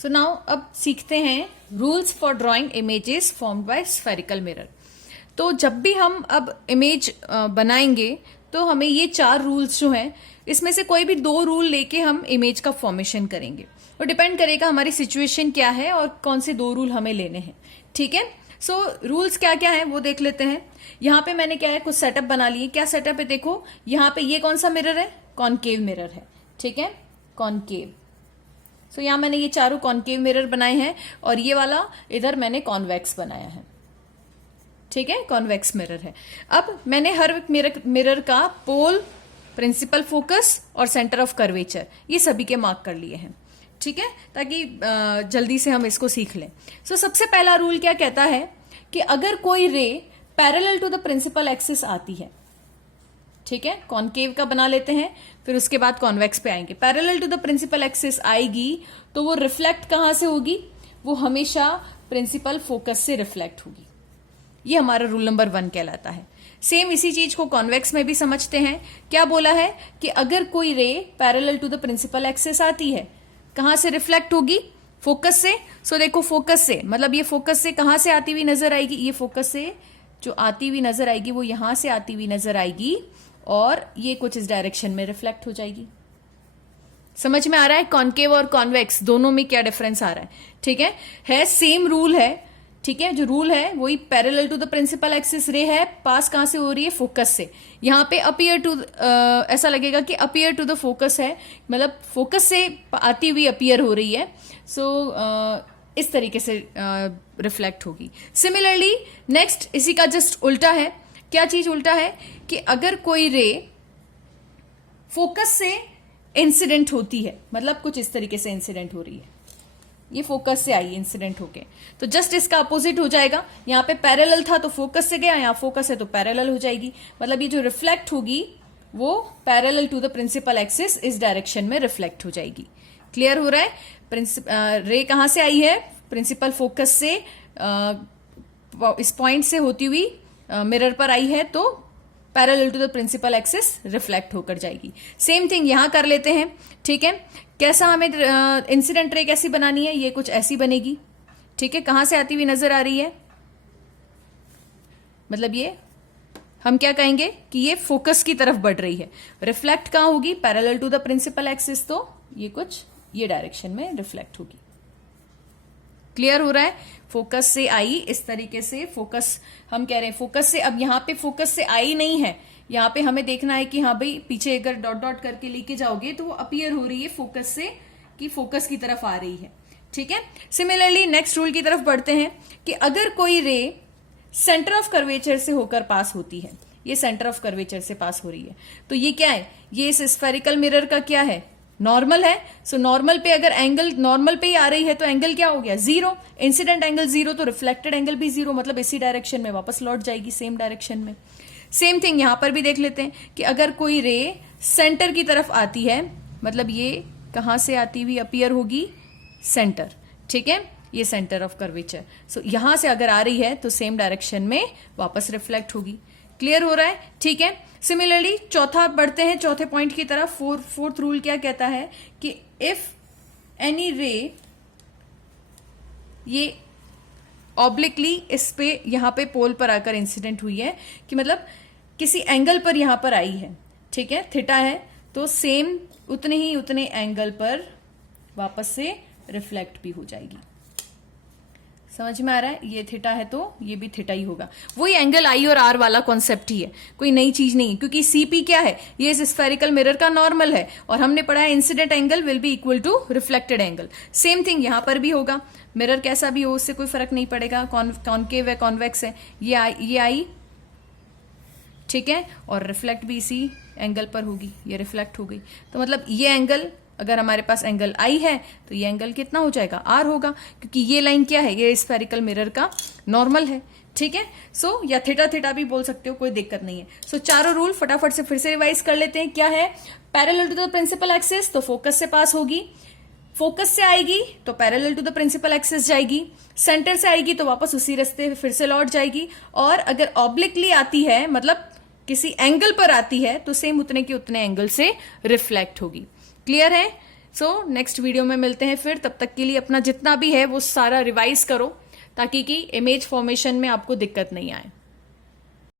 So now अब सीखते हैं rules for drawing images formed by spherical mirror. तो जब भी हम अब इमेज बनाएंगे तो हमें ये 4 रूल्स जो हैं इसमें से कोई भी 2 रूल लेके हम इमेज का फॉर्मेशन करेंगे। तो डिपेंड करेगा हमारी सिचुएशन क्या है और कौन से 2 रूल हमें लेने हैं। ठीक है, सो रूल्स क्या क्या है वो देख लेते हैं। यहाँ पे मैंने क्या है कुछ सेटअप बना लिए। क्या सेटअप है देखो, यहाँ पे ये कौन सा मिरर है, कॉनकेव मिरर है। ठीक है, कॉनकेव। सो यहाँ मैंने ये चारों कॉनकेव मिरर बनाए हैं और ये वाला इधर मैंने कॉन्वेक्स बनाया है। ठीक है, कॉन्वेक्स मिरर है। अब मैंने हर मिरर का पोल, प्रिंसिपल फोकस और सेंटर ऑफ कर्वेचर ये सभी के मार्क कर लिए हैं। ठीक है, ताकि जल्दी से हम इसको सीख लें। सो सबसे पहला रूल क्या कहता है कि अगर कोई ray parallel to the principal axis आती है, ठीक है, कॉनकेव का बना लेते हैं, फिर उसके बाद कॉन्वेक्स पे आएंगे। Parallel to the principal axis आएगी तो वो रिफ्लेक्ट कहां से होगी, वो हमेशा प्रिंसिपल फोकस से रिफ्लेक्ट होगी। ये हमारा रूल नंबर 1 कहलाता है। सेम इसी चीज को कॉन्वेक्स में भी समझते हैं। क्या बोला है कि अगर कोई ray parallel to the principal axis आती है, कहां से रिफ्लेक्ट होगी, फोकस से। सो देखो फोकस से मतलब ये फोकस से कहां से आती हुई नजर आएगी, ये फोकस से जो आती हुई नजर आएगी वो यहां से आती हुई नजर आएगी और ये कुछ इस डायरेक्शन में रिफ्लेक्ट हो जाएगी। समझ में आ रहा है कॉनकेव और कॉन्वेक्स दोनों में क्या डिफरेंस आ रहा है। ठीक है सेम रूल है। ठीक है, जो रूल है वही parallel to the principal axis ray है, पास कहां से हो रही है, फोकस से। यहां पे अपीयर टू ऐसा लगेगा कि अपीयर टू द फोकस है, मतलब फोकस से आती हुई अपीयर हो रही है। सो इस तरीके से रिफ्लेक्ट होगी। सिमिलरली नेक्स्ट इसी का जस्ट उल्टा है। क्या चीज उल्टा है कि अगर कोई रे फोकस से इंसिडेंट होती है, मतलब कुछ इस तरीके से इंसिडेंट हो रही है, ये फोकस से आई इंसिडेंट होके, तो जस्ट इसका अपोजिट हो जाएगा। यहां पे पैरेलल था तो फोकस से गया, यहां फोकस है तो पैरेलल हो जाएगी। मतलब ये जो रिफ्लेक्ट होगी वो parallel to the principal axis इस डायरेक्शन में रिफ्लेक्ट हो जाएगी। क्लियर हो रहा है। रे कहां से आई है, प्रिंसिपल फोकस से इस पॉइंट से होती हुई मिरर पर आई है तो parallel to the principal axis reflect होकर जाएगी। सेम थिंग यहां कर लेते हैं। ठीक है, कैसा हमें इंसिडेंट रे कैसी बनानी है, ये कुछ ऐसी बनेगी। ठीक है, कहां से आती हुई नजर आ रही है, मतलब ये हम क्या कहेंगे कि ये फोकस की तरफ बढ़ रही है। रिफ्लेक्ट कहां होगी, parallel to the principal axis, तो ये कुछ ये डायरेक्शन में रिफ्लेक्ट होगी। क्लियर हो रहा है। फोकस से आई इस तरीके से, फोकस हम कह रहे हैं फोकस से, अब यहां पे फोकस से आई नहीं है, यहां पे हमें देखना है कि हाँ भाई पीछे अगर डॉट डॉट करके लेके जाओगे तो वो अपीयर हो रही है फोकस से कि फोकस की तरफ आ रही है। ठीक है, सिमिलरली नेक्स्ट रूल की तरफ बढ़ते हैं कि अगर कोई रे सेंटर ऑफ कर्वेचर से होकर पास होती है, ये सेंटर ऑफ कर्वेचर से पास हो रही है, तो ये क्या है, ये इस स्फेरिकल मिरर का क्या है, नॉर्मल है। सो नॉर्मल पे अगर एंगल नॉर्मल पे ही आ रही है तो एंगल क्या हो गया, 0। इंसिडेंट एंगल 0 तो रिफ्लेक्टेड एंगल भी 0, मतलब इसी डायरेक्शन में वापस लौट जाएगी, सेम डायरेक्शन में। सेम थिंग यहां पर भी देख लेते हैं कि अगर कोई रे सेंटर की तरफ आती है, मतलब ये कहां से आती हुई अपीयर होगी, सेंटर। ठीक है, ये सेंटर ऑफ कर्वेचर। सो यहां से अगर आ रही है तो सेम डायरेक्शन में वापस रिफ्लेक्ट होगी। क्लियर हो रहा है। ठीक है, सिमिलरली चौथा बढ़ते हैं, चौथे पॉइंट की तरफ। फोर्थ रूल क्या कहता है कि इफ एनी रे, ये ऑब्लिकली इस पे यहां पे पोल पर आकर इंसिडेंट हुई है, कि मतलब किसी एंगल पर यहां पर आई है, ठीक है, थीटा है, तो सेम उतने एंगल पर वापस से रिफ्लेक्ट भी हो जाएगी। समझ में आ रहा है, ये थीटा है तो ये भी थीटा ही होगा। वही एंगल आई और आर वाला कॉन्सेप्ट ही है, कोई नई चीज नहीं, क्योंकि सीपी क्या है, ये इस स्फेरिकल मिरर का नॉर्मल है और हमने पढ़ा है incident angle will be equal to reflected angle. Same thing यहां पर भी होगा, मिरर कैसा भी हो उससे कोई फर्क नहीं पड़ेगा, कॉनकेव है कॉन्वेक्स है, ये आई ठीक है, और रिफ्लेक्ट भी इसी एंगल पर होगी, ये रिफ्लेक्ट हो गई। तो मतलब ये एंगल, अगर हमारे पास एंगल आई है तो ये एंगल कितना हो जाएगा, आर होगा, क्योंकि ये लाइन क्या है, ये स्फेरिकल मिरर का नॉर्मल है। ठीक है, सो या थीटा थीटा भी बोल सकते हो, कोई दिक्कत नहीं है। सो चारों रूल फटाफट से फिर से रिवाइज कर लेते हैं। क्या है, parallel to the principal axis तो फोकस से पास होगी, फोकस से आएगी तो parallel to the principal axis जाएगी, सेंटर से आएगी तो वापस उसी रास्ते फिर से लौट जाएगी, और अगर ऑब्लिकली आती है मतलब किसी एंगल पर आती है तो सेम उतने के उतने एंगल से रिफ्लेक्ट होगी। क्लियर है। सो नेक्स्ट वीडियो में मिलते हैं फिर, तब तक के लिए अपना जितना भी है वो सारा रिवाइज करो ताकि कि इमेज फॉर्मेशन में आपको दिक्कत नहीं आए।